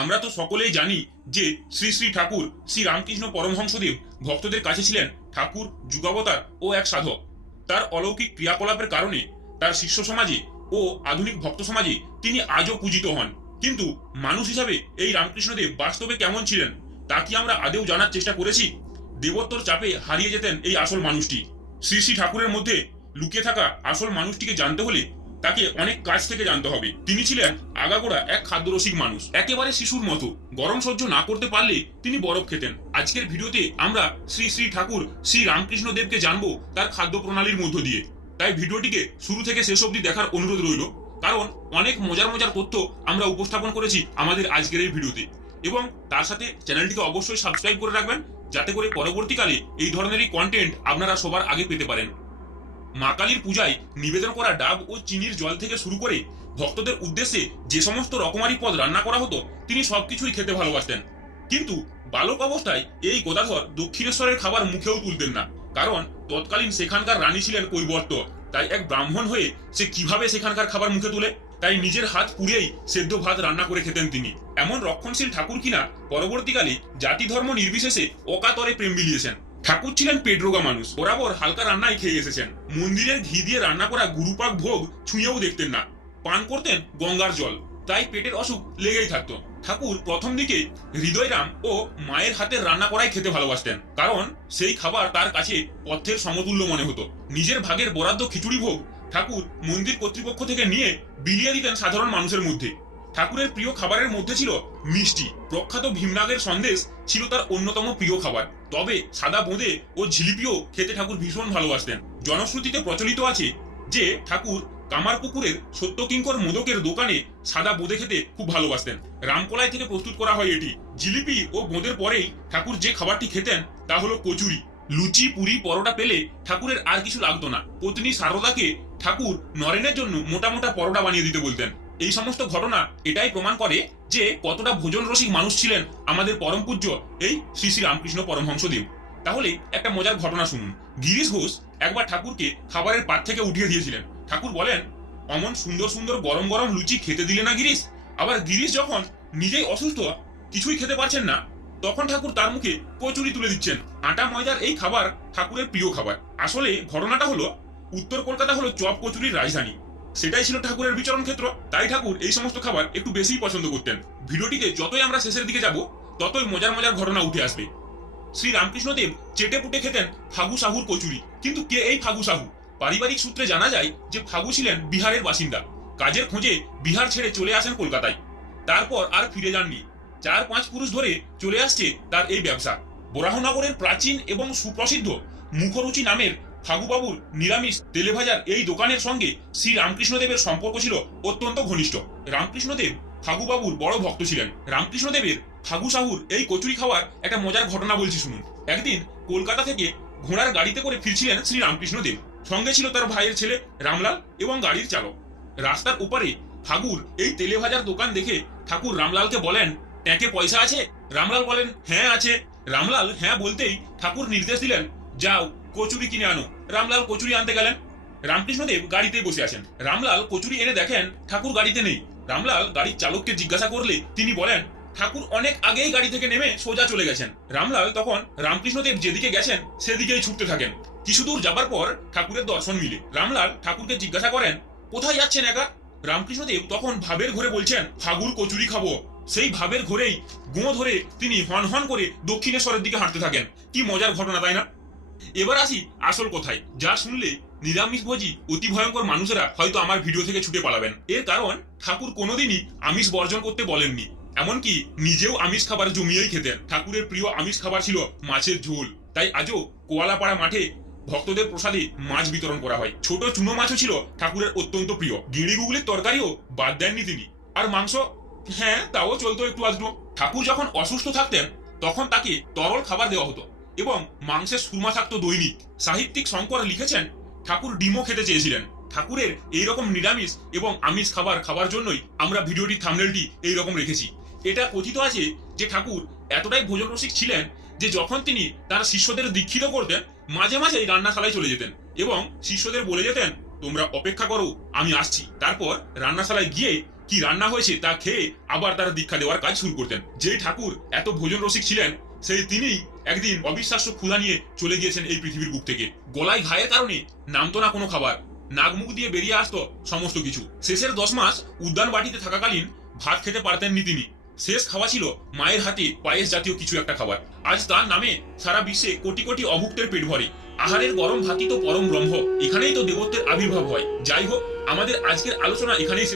আমরা তো সকলেই জানি যে শ্রী শ্রী ঠাকুর শ্রী রামকৃষ্ণ পরমহংসদেব ভক্তদের কাছে ছিলেন ঠাকুর, যুগাবতার ও এক সাধক। তার অলৌকিক ক্রিয়াকলাপের কারণে তার শিষ্য সমাজে ও আধুনিক ভক্ত সমাজে তিনি আজও পূজিত হন। কিন্তু মানুষ হিসাবে এই রামকৃষ্ণদেব বাস্তবে কেমন ছিলেন, তা কি আমরা আদেও জানার চেষ্টা করেছি? দেবত্বর চাপে হারিয়ে যেতেন এই আসল মানুষটি। শ্রী শ্রী ঠাকুরের মধ্যে লুকিয়ে থাকা আসল মানুষটিকে জানতে হলে তাকে অনেক কাছ থেকে জানতে হবে। তিনি ছিলেন আগাগোড়া এক খাদ্যরসিক মানুষ। একেবারে শিশুর মতো। গরম সহ্য না করতে পারলে তিনি বরফ খেতেন। আজকের ভিডিওতে আমরা শ্রী শ্রী ঠাকুর শ্রী রামকৃষ্ণ দেবকে জানব তার খাদ্য প্রণালীর মধ্য দিয়ে। তাই ভিডিওটিকে শুরু থেকে শেষ অবধি দেখার অনুরোধ রইল। কারণ অনেক মজার মজার তথ্য আমরা উপস্থাপন করেছি আমাদের আজকের এই ভিডিওতে। এবং তার সাথে চ্যানেলটিকে অবশ্যই সাবস্ক্রাইব করে রাখবেন, যাতে করে পরবর্তীকালে এই ধরনেরই কন্টেন্ট আপনারা সবার আগে পেতে পারেন। মা কালীর পূজায় নিবেদন করা ডাব ও চিনির জল থেকে শুরু করে ভক্তদের উদ্দেশ্যে যে সমস্ত রকমারি পদ রান্না করা হতো, তিনি সবকিছুই খেতে ভালোবাসতেন। কিন্তু বালক অবস্থায় এই গোদাধর দক্ষিণেশ্বরের খাবার মুখেও তুলতেন না। কারণ তৎকালীন সেখানকার রানী ছিলেন কৈবর্ত, তাই এক ব্রাহ্মণ হয়ে সে কীভাবে সেখানকার খাবার মুখে তুলে, তাই নিজের হাত পুড়িয়েই সেদ্ধ ভাত রান্না করে খেতেন তিনি। এমন রক্ষণশীল ঠাকুর কিনা পরবর্তীকালে জাতি ধর্ম নির্বিশেষে অকাতরে প্রেম বিলিয়েছেন। ঠাকুর ছিলেন পেটরোগা মানুষ। বরাবর হালকা রান্নাই খেয়ে এসেছেন। মন্দিরের ঘি দিয়ে রান্না করা গুরুপাক ভোগ ছুঁয়েও দেখতেন না। পান করতেন গঙ্গার জল। তাই পেটের অসুখ লেগেই থাকতো। ঠাকুর প্রথম দিকে হৃদয়রাম ও মায়ের হাতের রান্না করাই খেতে ভালোবাসতেন। কারণ সেই খাবার তার কাছে অর্থের সমতুল্য মনে হতো। নিজের ভাগের বরাদ্দ খিচুড়ি ভোগ ঠাকুর মন্দির কর্তৃপক্ষ থেকে নিয়ে বিলিয়ে দিতেন সাধারণ মানুষের মধ্যে। ঠাকুরের প্রিয় খাবারের মধ্যে ছিল মিষ্টি। প্রখ্যাত ভীমনাগের সন্দেশ ছিল তার অন্যতম প্রিয় খাবার। তবে সাদা বোঁদে ও ঝিলিপিও খেতে ঠাকুর ভীষণ ভালোবাসতেন। জনশ্রুতিতে প্রচলিত আছে যে ঠাকুর কামার কামারপুকুরের সত্যকিঙ্কর মোদকের দোকানে সাদা বোঁদে খেতে খুব ভালোবাসতেন। রামকলাই থেকে প্রস্তুত করা হয় এটি। জিলিপি ও বোঁদের পরেই ঠাকুর যে খাবারটি খেতেন তা হলো কচুরি। লুচি, পুরি, পরোটা পেলে ঠাকুরের আর কিছু লাগতো না। পত্নী সারদাকে ঠাকুর নরেনের জন্য মোটা মোটা পরোটা বানিয়ে দিতে বলতেন। এই সমস্ত ঘটনা এটাই প্রমাণ করে যে কতটা ভোজন রসিক মানুষ ছিলেন আমাদের পরম পূজ্য এই শ্রী শ্রী রামকৃষ্ণ পরমহংসদেব। তাহলে একটা মজার ঘটনা শুনুন। গিরিশ ঘোষ একবার ঠাকুরকে খাবারের পাত থেকে উঠিয়ে দিয়েছিলেন। ঠাকুর বলেন, অমন সুন্দর সুন্দর গরম গরম লুচি খেতে দিলে না গিরিশ? আবার গিরিশ যখন নিজেই অসুস্থ, কিছুই খেতে পারছেন না, তখন ঠাকুর তার মুখে কচুরি তুলে দিচ্ছেন। আটা ময়দার এই খাবার ঠাকুরের প্রিয় খাবার। আসলে ঘটনাটা হলো, উত্তর কলকাতা হলো চপ কচুরির রাজধানী। সেটাই ছিল ঠাকুরের বিচরণ ক্ষেত্র। তাই ঠাকুর এই সমস্ত খাবার একটু বেশিই পছন্দ করতেন। ভিডিওটিকে যতই আমরা শেষের দিকে যাব, ততই মজার মজার ঘটনা উঠে আসবে। শ্রী রামকৃষ্ণদেব চেটে পুটে খেতেন ফাগু সাহুর কচুরি। কিন্তু কে এই ফাগু সাহু? পারিবারিক সূত্রে জানা যায় যে ফাগু ছিলেন বিহারের বাসিন্দা। কাজের খোঁজে বিহার ছেড়ে চলে আসেন কলকাতায়। তারপর আর ফিরে যাননি। চার পাঁচ পুরুষ ধরে চলে আসছে তার এই ব্যবসা। বরাহনগরের প্রাচীন এবং সুপ্রসিদ্ধ মুখরুচি নামের ফাগুবাবুর নিরামিষ তেলেভাজার এই দোকানের সঙ্গে শ্রী রামকৃষ্ণদেবের সম্পর্ক ছিল অত্যন্ত ঘনিষ্ঠ। রামকৃষ্ণদেব ফাগুবাবুর বড় ভক্ত ছিলেন। রামকৃষ্ণদেবের ফাগু সাহুর এই কচুরি খাওয়ার একটা মজার ঘটনা বলছি শুনুন। একদিন কলকাতা থেকে ঘোড়ার গাড়িতে করে ফিরছিলেন শ্রী রামকৃষ্ণদেব সঙ্গে ছিল তার ভাইয়ের ছেলে রামলাল এবং গাড়ির চালক। রাস্তার উপরে ফাগুর এই তেলে ভাজার দোকান দেখে ঠাকুর রামলালকে বলেন, ট্যাঁকে পয়সা আছে? রামলাল বলেন হ্যাঁ আছে। রামলাল হ্যাঁ বলতেই ঠাকুর নির্দেশ দিলেন, যাও। কচুরি কিনে আনো। রামলাল কচুরি আনতে গেলেন। রামকৃষ্ণদেব গাড়িতেই বসে আছেন। রামলাল কচুরি এনে দেখেন ঠাকুর গাড়িতে নেই। রামলাল গাড়ির চালককে জিজ্ঞাসা করলে তিনি বলেন, ঠাকুর অনেক আগেই গাড়ি থেকে নেমে সোজা চলে গেছেন। রামলাল তখন রামকৃষ্ণদেব যেদিকে গেছেন সেদিকেই ছুটতে থাকেন। কিছু দূর যাবার পর ঠাকুরের দর্শন মিলে। রামলাল ঠাকুরকে জিজ্ঞাসা করেন, কোথায় যাচ্ছেন একা? রামকৃষ্ণদেব তখন ভাবের ঘরে বলছেন, ফাগুর কচুরি খাব। সেই ভাবের ঘরেই গোঁ ধরে তিনি হন হন করে দক্ষিণেশ্বরের দিকে হাঁটতে থাকেন। কি মজার ঘটনা, তাই না? এবার আসি আসল কথায়। যা শুনলে নিরামিষ নিরামিষভোজী অতি ভয়ঙ্কর মানুষেরা হয়তো আমার ভিডিও থেকে ছুটে পালাবেন। এর কারণ, ঠাকুর কোনোদিনই আমিষ বর্জন করতে বলেননি। এমনকি নিজেও আমিষ খাবার জমিয়েই খেতেন। ঠাকুরের প্রিয় আমিষ খাবার ছিল মাছের ঝোল। তাই আজও কোয়ালাপাড়া মাঠে ভক্তদের প্রসাদে মাছ বিতরণ করা হয়। ছোট চুনো মাছও ছিল ঠাকুরের অত্যন্ত প্রিয়। গিড়ি গুগলির তরকারিও বাদ দেননি তিনি। আর মাংস? হ্যাঁ তাও চলতো একটু আধটু। ঠাকুর যখন অসুস্থ থাকতেন, তখন তাকে তরল খাবার দেওয়া হতো। এবং মাংসের সুরমা থাকতো দৈনিক। সাহিত্যিক শঙ্কর লিখেছেন, ঠাকুর ডিমও খেতে চেয়েছিলেন। ঠাকুরের এই রকম নিরামিষ এবং আমিষ খাবার খাবার জন্যই আমরা ভিডিওটির থামনেলটি এই রকম রেখেছি। এটা কথিত আছে যে ঠাকুর এতটাই ভোজন রসিক ছিলেন যে যখন তিনি তার শিষ্যদের দীক্ষিত করতেন, মাঝে মাঝেই রান্নাশালায় চলে যেতেন এবং শিষ্যদের বলে যেতেন, তোমরা অপেক্ষা করো, আমি আসছি। তারপর রান্নাশালায় গিয়ে কি রান্না হয়েছে তা খেয়ে আবার তারা দীক্ষা দেওয়ার কাজ শুরু করতেন। যে ঠাকুর এত ভোজন রসিক ছিলেন সেই তিনিই একদিন অবিশ্বাস্য ক্ষুধা নিয়ে চলে গিয়েছেন এই পৃথিবীর বুক থেকে। গলায় ঘায়ের কারণে নামতো না কোনো খাবার। নাক মুখ দিয়ে বেরিয়ে আসতো সমস্ত কিছু। শেষের দশ মাস উদ্যান বাটিতে থাকাকালীন ভাত খেতে পারতেননি তিনি। শেষ খাওয়া ছিল মায়ের হাতে পায়েস জাতীয় কিছু একটা খাবার। আজ তার নামে সারা বিশ্বে কোটি কোটি অভুক্তের পেট ভরে। আহারের গরম ভাতই তো পরম ব্রহ্ম। এখানেই তো দেবত্বের আবির্ভাব হয়। যাই হোক, আমাদের আজকের আলোচনা এখানেই।